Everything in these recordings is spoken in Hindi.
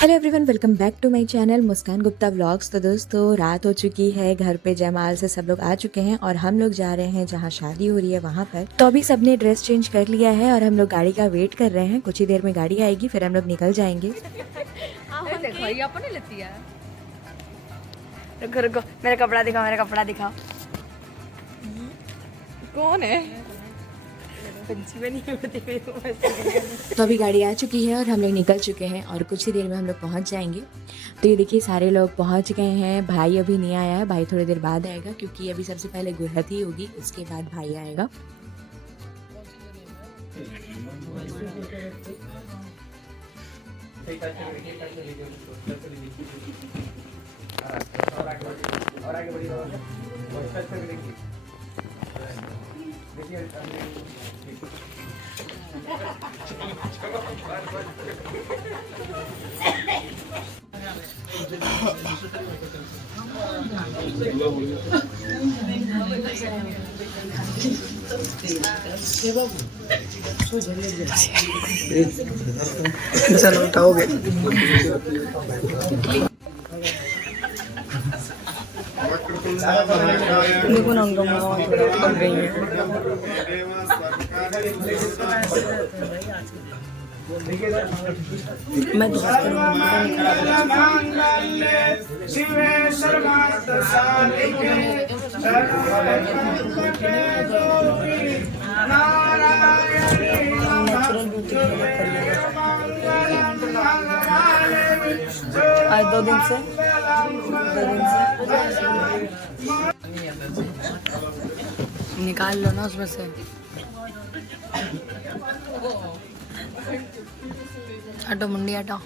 Hello everyone, welcome back to my channel Muskan Gupta vlogs. तो दोस्तों, रात हो चुकी है, घर पे जयमाल से सब लोग आ चुके हैं और हम लोग जा रहे हैं जहाँ शादी हो रही है वहाँ पर। तो अभी सबने ड्रेस चेंज कर लिया है और हम लोग गाड़ी का वेट कर रहे हैं। कुछ ही देर में गाड़ी आएगी, फिर हम लोग निकल जाएंगे। देखो ये अपने लेती है। रुको रुको, मेरा कपड़ा दिखाओ, मेरा कपड़ा दिखाओ। कौन है? तो अभी गाड़ी आ चुकी है और हम लोग निकल चुके हैं और कुछ ही देर में हम लोग पहुंच जाएंगे। तो ये देखिए, सारे लोग पहुंच गए हैं। भाई अभी नहीं आया है, भाई थोड़ी देर बाद आएगा क्योंकि अभी सबसे पहले गुरहथी होगी, उसके बाद भाई आएगा। चलो उठाओगे। देखो ना पक गई है। मैं आज 2 दिन से निकाल लो ना उसमें से। हटो मुंडी हटो।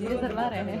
ये करवा रहे हैं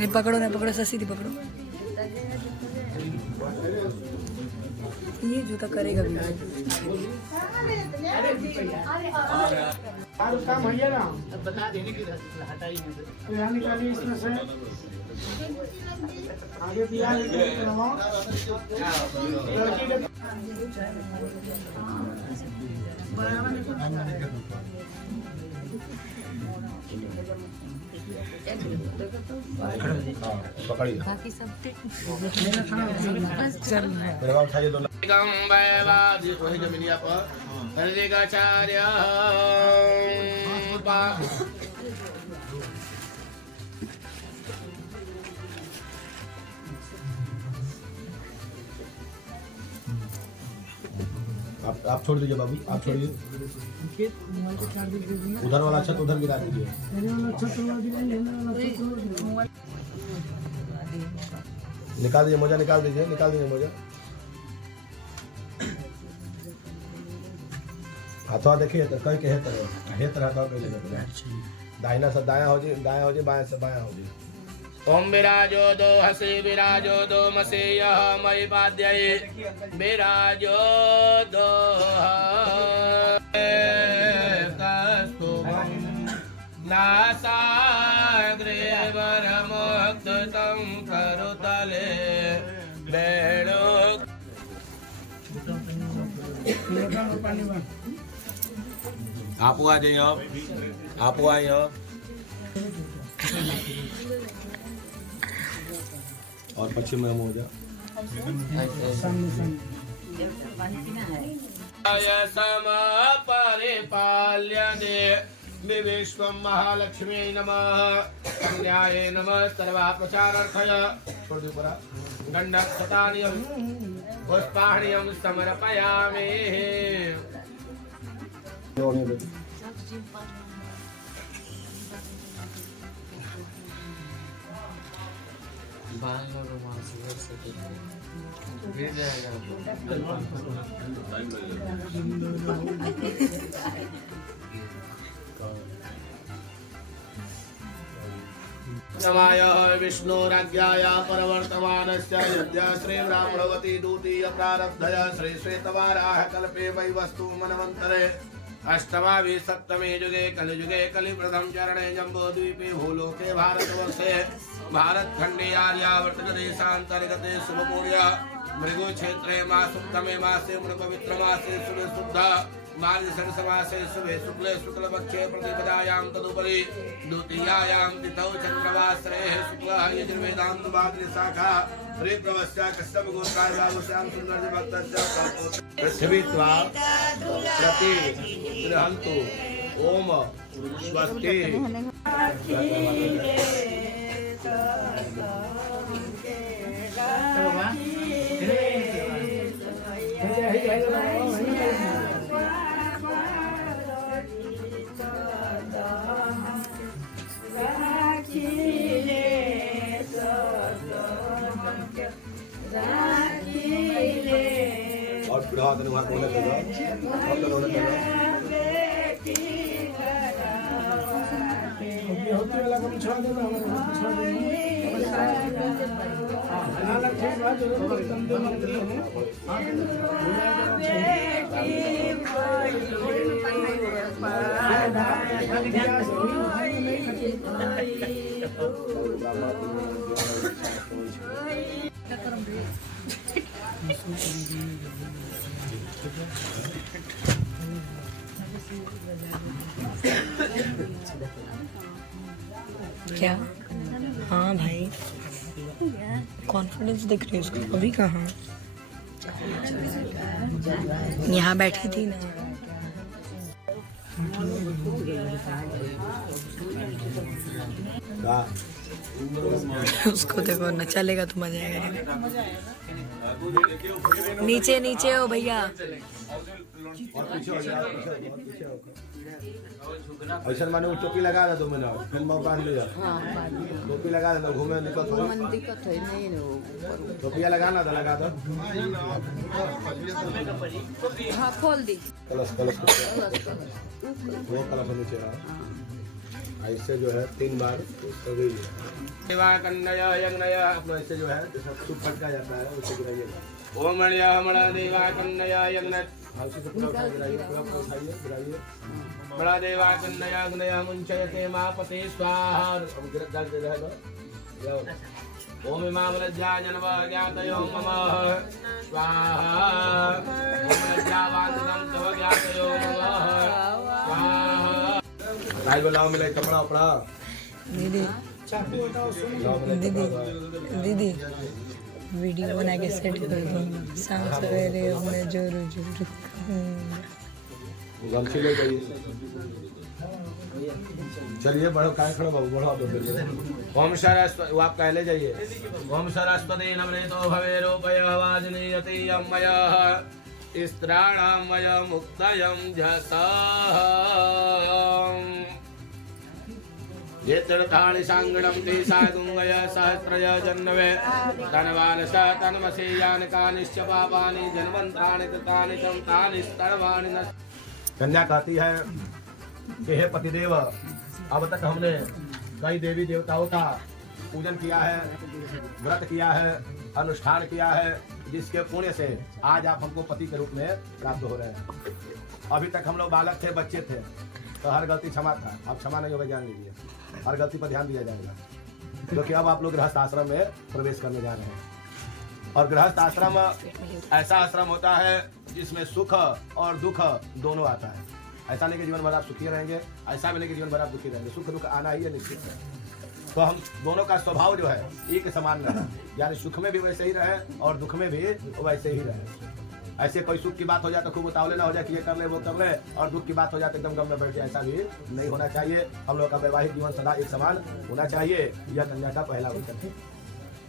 एक पकड़ो ना, पकड़ो ससी थी, पकड़ो। ये जूता करेगा भी। काम भैया ना बता देने की हटाई तो यहाँ निकालिए इसमें से आगे दिया लड़की बाकी सब आप छोड़ दीजिए बाबू, आप छोड़िए। उधर वाला छत उधर गिरा दीजिए। निकाल दीजिए मोजा, निकाल दीजिए, निकाल दीजिए मोजा। हाथों देखिए तो कहीं के हेत रहता दाहिना से दाया हो जी, दाया हो जी, बाएं से बाया हो जी। ओम विराजो दो हसे विराजो दो मसे यह मई पाद्य विराजो दो कस्तुभं नासाग्रेवरमुक्तं करुतले वेणु आप आ जाइए आप आइए और पश्चिम में हो जा परिपाल्य दे विश्वं महालक्ष्मी नमः कन्याये नमः सर्वा प्रचारार्थय गंडक्षतानियं पुष्पाणियं समर्पयामि गिर जाएगा नमाय विष्णुराज्ञाय परवर्तमानस्य यज्ञ श्री ब्राह्मणवती द्वितीय प्रारब्धय श्री श्वेतवाराह कल्पे वै वस्तु मनवन्तरे अष्टमावि सप्तमे युगे कलियुगे कलिप्रथम चरणे जम्बूद्वीपे भूलोके भारतवर्षे भारतखण्डे आर्यावर्तदेशान्तर्गते शुभपूर्य मृगो क्षेत्रे मासुक्तमे मासे पवित्र मासे शुभे शुद्ध मार्गशीर्षमासे शुभे शुक्ले शुक्लपक्षे प्रतिपदायां तदुपरि द्वितीयायां तिथौ चन्द्रवासरे शुक्लः यजुर्वेदां शाखा हरिप्रवस्य कश्यप गोत्राय वायुश्याम सुंदर भक्तस्य पृथ्वीत्वा प्रति गृहन्तु ओम स्वस्ति और बुढ़ा आदमी वहाँ कोने पे क्या? हाँ भाई कॉन्फिडेंस दिख रही है उसको। अभी कहाँ? यहाँ बैठी थी ना। उसको देखो न चलेगा तो मजा आएगा। नीचे नीचे हो भैया। ऐसा माने वो टोपी लगा दे 2 मिनट फिर मौका ले जा। टोपी लगा दे घूमे दिक्कत हो टोपिया लगाना तो लगा दो। हाँ खोल दी। कलश कलश वो कलश नीचे ऐसे जो है 3 बार देवा कन्या यज्ञय अपना ऐसे जो है सब फटका जाता है उसे गिराइएगा। ओम मणिया मणा देवा कन्या यज्ञ बड़ा देवा कन्या यज्ञय मुंचयते मापते स्वाहा। ओम इमामलज्जा जनव ज्ञातयो मम स्वाहा। ओम लज्जावादनं तव ज्ञातयो मम स्वाहा। भाई बोलाओ मिले कपड़ा उपड़ा दीदी दीदी वीडियो बना के सेट कर दो। शाम सवेरे हमने जोरू जोरू गमछी ले जाइए। चलिए बढ़ो काय खड़ो बाबू बढ़ो दो। ओम सरस्वती वो आप कहले जाइए। ओम सरस्वती नमृतो भवे रूपय वाजनीयति अम्मयः स्त्राणामय मुक्तयं झसः। ये तीर्थानि सांगणं ते सागुंगय सहस्रय जन्नवे धनवानस तन्मसे यानकानिश्च पापानि जन्वन्तानि ततानि तं तानि सर्वाणि न। कन्या कहती है कि हे पतिदेव अब तक हमने कई देवी देवताओं का पूजन किया है, व्रत किया है, अनुष्ठान किया है, जिसके पुण्य से आज आप हमको पति के रूप में प्राप्त हो रहे हैं। अभी तक हम लोग बालक थे, बच्चे थे, तो हर गलती क्षमा था, अब क्षमा नहीं होगा, जान लीजिए। हर गलती पर ध्यान दिया जाएगा, क्योंकि अब आप लोग गृहस्थ आश्रम में प्रवेश करने जा रहे हैं। और गृहस्थ आश्रम ऐसा आश्रम होता है जिसमें सुख और दुख दोनों आता है। ऐसा नहीं कि जीवन भर आप सुखी रहेंगे, ऐसा भी नहीं कि जीवन भर आप दुखी रहेंगे, सुख दुख आना ही है, निश्चित है। तो हम दोनों का स्वभाव जो है एक समान रहे, यानी सुख में भी वैसे ही रहे और दुख में भी वैसे ही रहे। ऐसे कोई सुख की बात हो जाए तो खूब उतावले ना हो जाए कि ये कर ले वो कर ले, और दुख की बात हो जाए तो एकदम गम में बैठ जाए, ऐसा भी नहीं होना चाहिए। हम लोग का वैवाहिक जीवन सदा एक समान होना चाहिए। यह कन्या का पहला वचन है।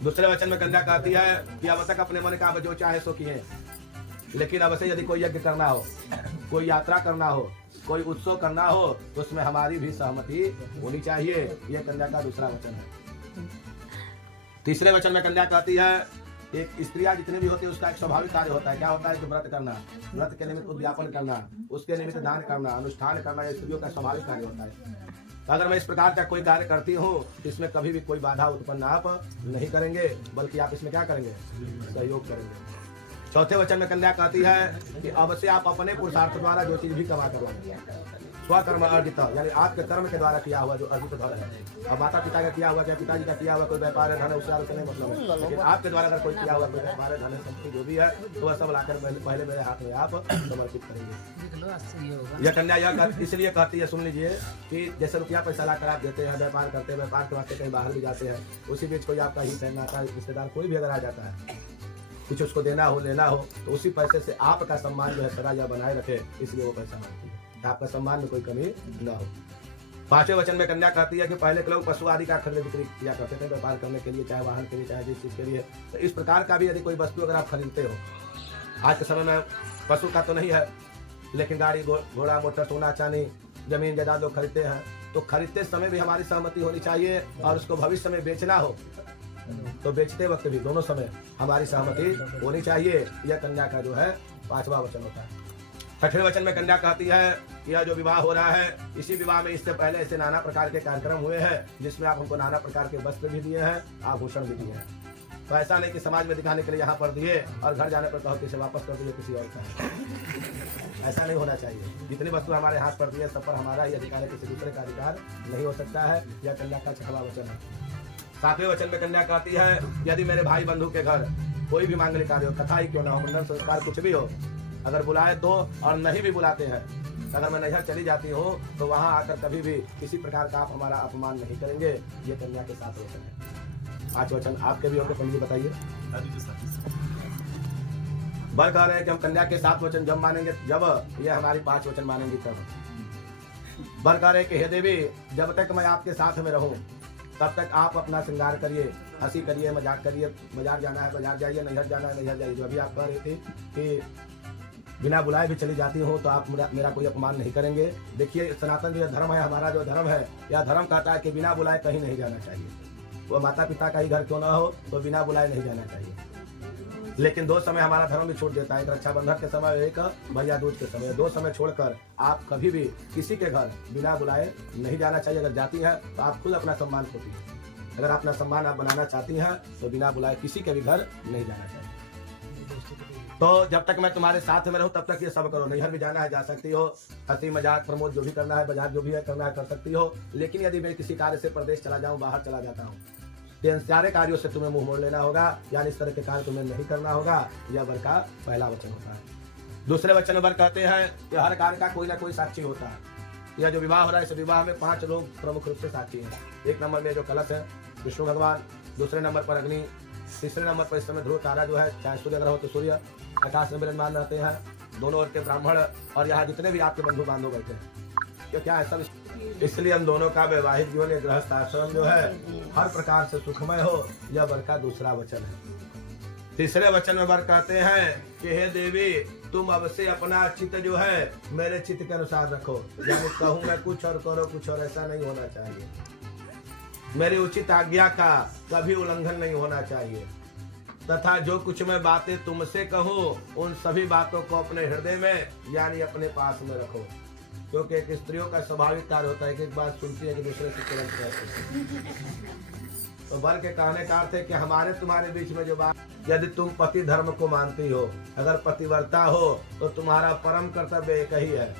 दूसरे वचन में कन्या कहती है कि अब तक अपने मन का जो चाहे सो किए, लेकिन अब से यदि कोई यज्ञ करना हो, कोई यात्रा करना हो, कोई उत्सव करना हो, तो उसमें हमारी भी सहमति होनी चाहिए। यह कन्या का दूसरा वचन है। तीसरे वचन में कन्या कहती है एक स्त्रियां जितने भी होती है उसका एक स्वाभाविक कार्य होता है। क्या होता है कि व्रत करना, व्रत के निमित्त उद्यापन करना, उसके निमित्त दान करना, अनुष्ठान करना, ये स्त्रियों का स्वाभाविक कार्य होता है। तो अगर मैं इस प्रकार का कोई कार्य करती हूँ तो इसमें कभी भी कोई बाधा उत्पन्न आप नहीं करेंगे, बल्कि आप इसमें क्या करेंगे, सहयोग करेंगे। चौथे वचन में कन्या कहती है कि अब से आप अपने पुरुषार्थ द्वारा जो चीज भी कमा कर लाएंगे, स्वकर्म अर्जित, यानी आपके कर्म के द्वारा किया हुआ जो अर्जित धन है। अब माता पिता का किया हुआ, क्या पिताजी का किया हुआ कोई व्यापार है, धन है, उससे नहीं मतलब है, लेकिन आपके द्वारा अगर कोई किया हुआ कोई व्यापार है, धन है, संपत्ति जो भी है, तो वह सब लाकर पहले मेरे हाथ में आप समर्पित करेंगे। यह कन्या यह इसलिए कहती है, सुन लीजिए, कि जैसे रुपया पैसा लाकर आप देते हैं, व्यापार करते हैं, व्यापार के वास्ते कहीं बाहर भी जाते हैं, उसी बीच कोई आपका हित है, नाता रिश्तेदार कोई भी अगर आ जाता है, कुछ उसको देना हो लेना हो, तो उसी पैसे से आपका सम्मान जो है सदा यह बनाए रखे, इसलिए वो पैसा मांगती है, आपका सम्मान में कोई कमी न हो। पांचवें वचन में कन्या कहती है कि पहले के लोग पशु आदि का खरीद बिक्री किया करते थे, व्यापार करने के लिए, चाहे वाहन के लिए, चाहे जिस चीज के लिए। तो इस प्रकार का भी यदि कोई वस्तु अगर आप खरीदते हो, आज के समय में पशु का तो नहीं है, लेकिन गाड़ी घोड़ा मोटर सोना चांदी जमीन जायदाद लोग खरीदते हैं, तो खरीदते समय भी हमारी सहमति होनी चाहिए, और उसको भविष्य में बेचना हो तो बेचते वक्त भी दोनों समय हमारी सहमति होनी चाहिए। यह कन्या का जो है पांचवा वचन होता है। छठवें वचन में कन्या कहती है कि यह जो विवाह हो रहा है, इसी विवाह में इससे पहले ऐसे नाना प्रकार के कार्यक्रम हुए हैं, जिसमें आप हमको नाना प्रकार के वस्त्र भी दिए हैं, आभूषण भी दिए हैं। तो ऐसा नहीं कि समाज में दिखाने के लिए यहाँ पर दिए और घर जाने पर कहो कि इसे वापस कर दिए किसी और का। ऐसा नहीं होना चाहिए। जितनी वस्तु हमारे हाथ पर दिए सब पर हमारा ही अधिकार है, किसी दूसरे का अधिकार नहीं हो सकता है। यह कन्या का छठवां वचन है। सातवें वचन में कन्या कहती है, यदि मेरे भाई बंधु के घर कोई भी मांगलिक कार्य हो, कथा ही क्यों ना हो, मंगल संस्कार कुछ भी हो, अगर बुलाए तो, और नहीं भी बुलाते हैं, अगर मैं नैहर चली जाती हूँ तो वहाँ आकर कभी भी किसी प्रकार का आप हमारा अपमान नहीं करेंगे। ये कन्या के 7 वचन है। 5 वचन आपके भी होंगे, पंडित बताइए। बर कह रहे हैं कि हम कन्या के 7 वचन जब मानेंगे, जब ये हमारी 5 वचन मानेंगी तब। बर कह रहे हैं कि हे देवी, जब तक मैं आपके साथ में रहूं तब तक आप अपना श्रृंगार करिए, हंसी करिए, मजाक करिए, बाजार जाना है बाजार जाइए, नैहर जाना है नैहर जाइए। जो अभी आप कह रहे थे कि बिना बुलाए भी चली जाती हो तो आप मेरा कोई अपमान नहीं करेंगे। देखिए, सनातन जो धर्म है, हमारा जो धर्म है, यह धर्म कहता है कि बिना बुलाए कहीं नहीं जाना चाहिए। वो माता पिता का ही घर क्यों ना हो, तो बिना बुलाए नहीं जाना चाहिए। लेकिन 2 समय हमारा धर्म भी छोड़ देता है, एक रक्षाबंधन के समय, एक भैया दूज के समय। 2 समय छोड़कर आप कभी भी किसी के घर बिना बुलाए नहीं जाना चाहिए। अगर जाती हैं तो आप खुद अपना सम्मान खोती हैं। अगर अपना सम्मान आप बनाना चाहती हैं तो बिना बुलाए किसी के भी घर नहीं जाना चाहिए। तो जब तक मैं तुम्हारे साथ में रहूं तब तक ये सब करो। नैहर भी जाना है जा सकती हो, हंसी मजाक प्रमोद जो भी करना है, बाजार जो भी है करना है कर सकती हो। लेकिन यदि मैं किसी कार्य से प्रदेश चला जाऊं, बाहर चला जाता हूँ, इन सारे कार्यों से तुम्हें मुंह मोड़ लेना होगा, यानी इस तरह के कार्य तुम्हें नहीं करना होगा। यह वर का पहला वचन होता है। दूसरे वचन में वर कहते हैं कि हर कार्य का कोई ना कोई साक्षी होता है। यह जो विवाह हो रहा है, इस विवाह में 5 लोग प्रमुख रूप से साक्षी हैं। 1 नंबर में जो कलश है विष्णु भगवान, दूसरे नंबर पर अग्नि, तीसरे नंबर पर इस समय ध्रुव तारा जो है, चाहे सूर्य ग्रह हो तो सूर्य आकाश में विराजमान रहते हैं, दोनों ओर के ब्राह्मण, और यहाँ जितने भी आपके बंधु बांधव बैठे हैं। क्या है सब, इसलिए हम दोनों का वैवाहिक जीवन, गृहस्थ आश्रम जो है हर प्रकार से सुखमय हो। यह वर का दूसरा वचन है। तीसरे वचन में वर कहते हैं कि हे देवी, तुम अब से अपना चित्त जो है मेरे चित्त के अनुसार रखो। यानी कहूँ मैं कुछ और करो कुछ और, ऐसा नहीं होना चाहिए। मेरी उचित आज्ञा का कभी उल्लंघन नहीं होना चाहिए, तथा जो कुछ मैं बातें तुमसे कहूँ उन सभी बातों को अपने हृदय में यानी अपने पास में रखो। क्योंकि एक स्त्रियों का स्वाभाविक कार्य होता है कि एक बात सुनती है कि दूसरे से तुरंत कहती है। तो वर के कहने का अर्थ है कि हमारे तुम्हारे बीच में जो बात, यदि तुम पति धर्म को मानती हो, अगर पतिव्रता हो, तो तुम्हारा परम कर्तव्य एक ही है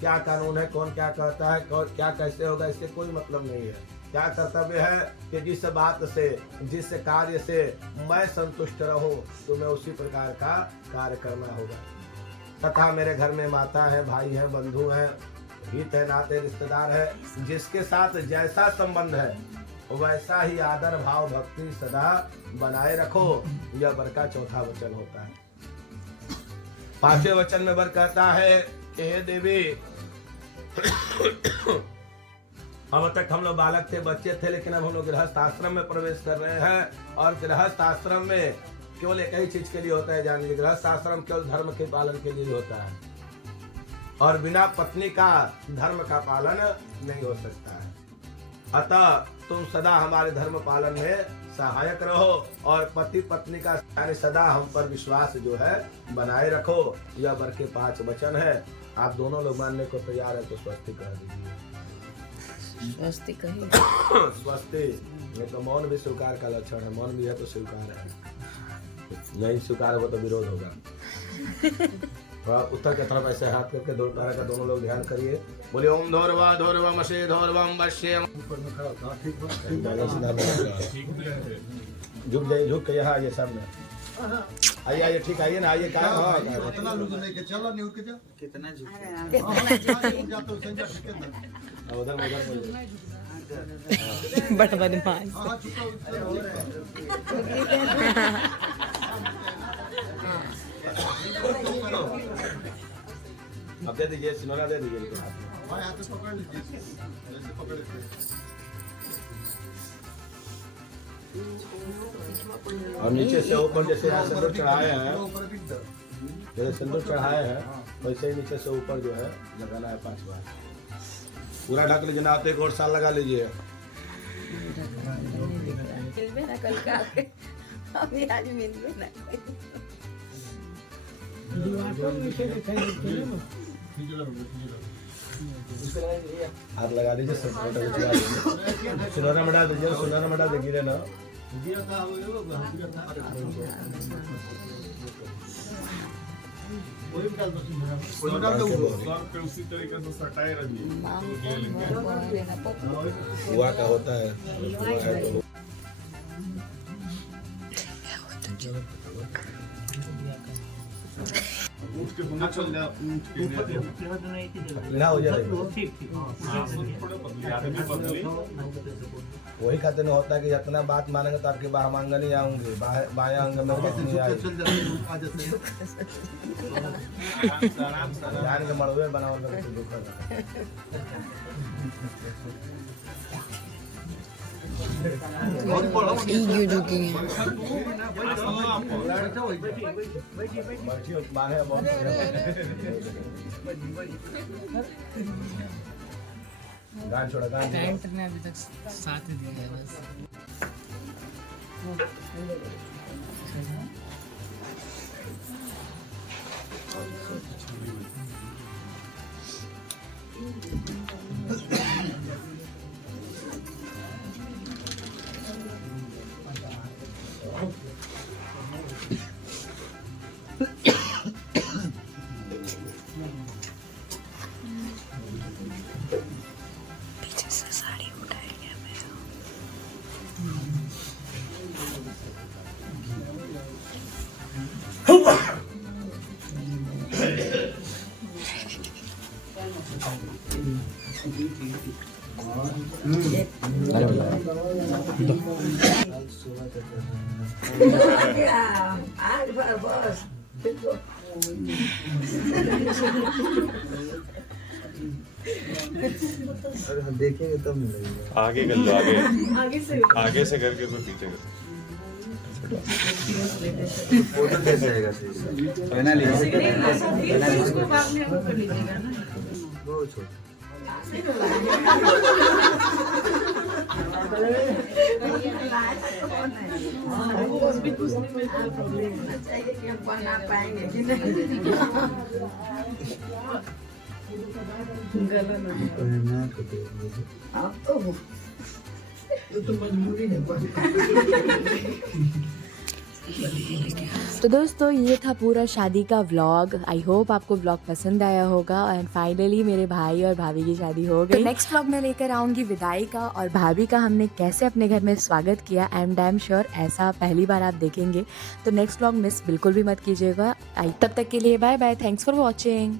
क्या कानून है, कौन क्या कहता है, क्या कैसे होगा, इससे कोई मतलब नहीं है। क्या कर्तव्य है कि जिस बात से, जिस कार्य से मैं संतुष्ट रहूं, तो मैं उसी प्रकार का कार्य करना होगा। तथा मेरे घर में माता है, भाई है, बंधु है, हित है, नाते, रिश्तेदार है, जिसके साथ जैसा संबंध है वैसा ही आदर भाव भक्ति सदा बनाए रखो। यह वर का चौथा वचन होता है। पांचवें वचन में वर कहता है कि हे देवी, अब तक हम लोग बालक थे, बच्चे थे, लेकिन अब हम लोग गृहस्थ आश्रम में प्रवेश कर रहे हैं। और गृहस्थ आश्रम में केवल एक ही चीज के लिए होता है, जान लीजिए, गृहस्थ आश्रम केवल धर्म के पालन के लिए होता है, और बिना पत्नी का धर्म का पालन नहीं हो सकता है। अतः तुम सदा हमारे धर्म पालन में सहायक रहो और पति पत्नी का यानी सदा हम पर विश्वास जो है बनाए रखो। यह वर के 5 वचन है। आप दोनों लोग मानने को तैयार है तो स्वस्ति कह दीजिए। स्वस्ति कहिए। स्वस्ति नहीं तो मौन भी स्वीकार का लक्षण है, मौन भी है तो स्वीकार है, नहीं स्वीकार हो तो विरोध होगा। थोड़ा उत्तर की तरफ ऐसे हाथ करके दो पैर का दोनों लोग ध्यान करिए। बोले ओम धौरवा धौरवम अशे धौरवम वश्यम। झुक जाइए, झुक के यहाँ आइए सामने, आइए आइए, ठीक आइए ना, आइए कहाँ कितना झुक उधर बड़ा बदमाश। अब दे दीजिए, सिनोरा दे दीजिए। और नीचे से ऊपर जैसे यहाँ सिंदूर चढ़ाए हैं, जैसे सिंदूर चढ़ाए हैं वैसे ही नीचे से ऊपर जो है लगाना है 5 बार। पूरा ढक लीजिए ना, आप 1 और साल लगा लीजिए। कल का अभी आज मिल ना हाथ लगा दीजिए, सब फोटो खिंचवा दीजिए। सिनोरा में डाल दीजिए, सिनोरा में डाल दे, गिरे ना। उसी तरीके से सटाए रहिए। हुआ क्या होता है ऊँट के बंगा चल जा, ऊँट के पीढ़ा हो जाए थोड़ा पतली, आदमी पतली। वही खाते न होता है कि जितना बात मानेंगे तो आपके बाहमांगनी आऊंगे, बाया अंग में जान के मड़वे बनाओ गान छोड़ा, गान पैंट में अभी तक साथ ही दिया है बस। देखेंगे तब मिलेगा। आगे कर लो, आगे से करके फिर पीछे कर। फोटो कैसे आएगा? फाइनली बहुत छोटा। तो मजबूरी है। तो दोस्तों ये था पूरा शादी का व्लॉग। आई होप आपको व्लॉग पसंद आया होगा। एंड फाइनली मेरे भाई और भाभी की शादी हो गई। तो नेक्स्ट व्लॉग में लेकर आऊंगी विदाई का और भाभी का हमने कैसे अपने घर में स्वागत किया। आई एम डैम श्योर ऐसा पहली बार आप देखेंगे। तो नेक्स्ट व्लॉग मिस बिल्कुल भी मत कीजिएगा। तब तक के लिए bye bye. Thanks for watching.